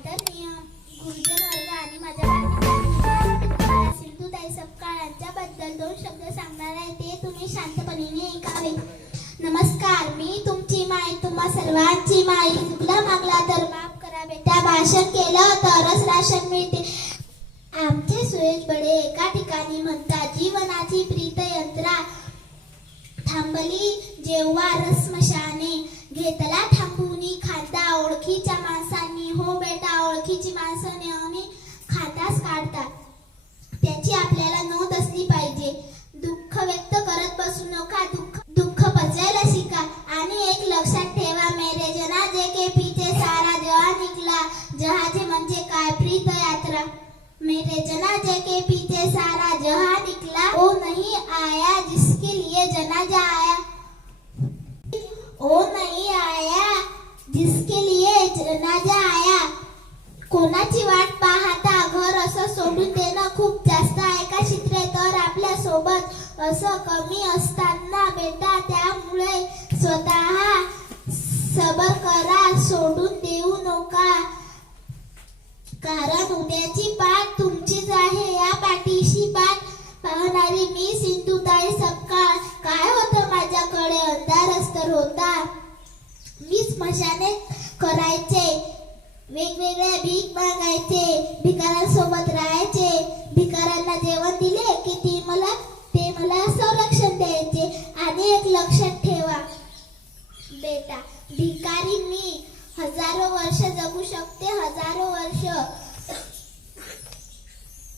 आदरणीय गुरुजन वर्ग आणि माझ्या सिंधुताई सपकाळ यांच्याबद्दल दोन शब्द सांगणार आहे ते तुम्ही शांतपणे ऐकावे नमस्कार मी तुमची माई तुम्हा सर्वांची माई. चुकला मागला तर माफ करावे. त्या भाषण केलं तरच राशन मिळते. आमचे सुरेश बडे एका ठिकाणी म्हणतात जीवनाची प्रीत यंत्रा थांबली जेव्हा रसमशान त्याची माणसं नेहमी खाताच काढतात त्याची आपल्याला नोंद असली पाहिजे. दुःख व्यक्त करत बसू नका दुःख दुःख पचायला शिका आणि एक लक्षात ठेवा मेरे जना जे के पीछे सारा जहा निकला. जहाजे म्हणजे काय? प्रीत यात्रा मेरे जना जे के पीछे सारा जहा निकला. ओ नहीं आया जिसके लिए जनाजा आया. ओ नहीं आया जिसके लिए जनाजा आया कोणाची वाट पाहता घर असं सोडून देणं खूप जास्त आहे का चित्रे? तर आपल्यासोबत असं कमी असताना बेटा त्यामुळे स्वतः सबर करा सोडून देऊ नका. कारण उद्याची पाठ तुमचीच आहे. या पाठीशी पाठ पाहणारी मी सिंधुताई सपकाळ काय होतं माझ्याकडे? अंधारच तर होता मी स्मशाने करायचे. वेगवेगळ्या भीक मागायचे भिकाऱ्यांसोबत राहायचे. भिकाऱ्यांना जेवण दिले की ती मला ते मला संरक्षण द्यायचे आणि एक लक्षात ठेवा. बेटा भिकारी मी. हजारो वर्ष जगू शकते हजारो वर्ष.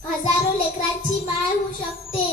हजारो लेकरांची माळ होऊ शकते.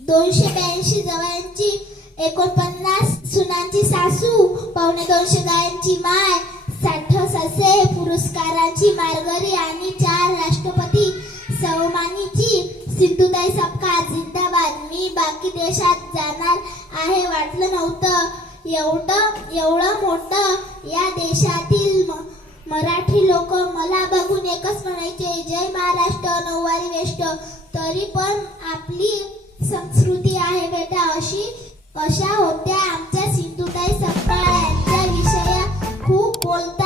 दोनशे ब्याऐंशी जवळची एकोणपन्नास सुनांची सासू पावणे दोनशे गायांची माय साठ ससे पुरस्कारांची मार्गरी आणि चार राष्ट्रपती सवमानीची सिंधुताई सबका जिंदाबाद. मी बाकी देशात जाणार आहे वाटलं नव्हतं. एवढं एवढं मोठं या देशातील म- मराठी लोक मला बघून एकच म्हणायचे जय महाराष्ट्र नऊवारी वेष्ट. तरी पण आपली संस्कृती आहे बेटा अशी अशा होत्या आमच्या oculta.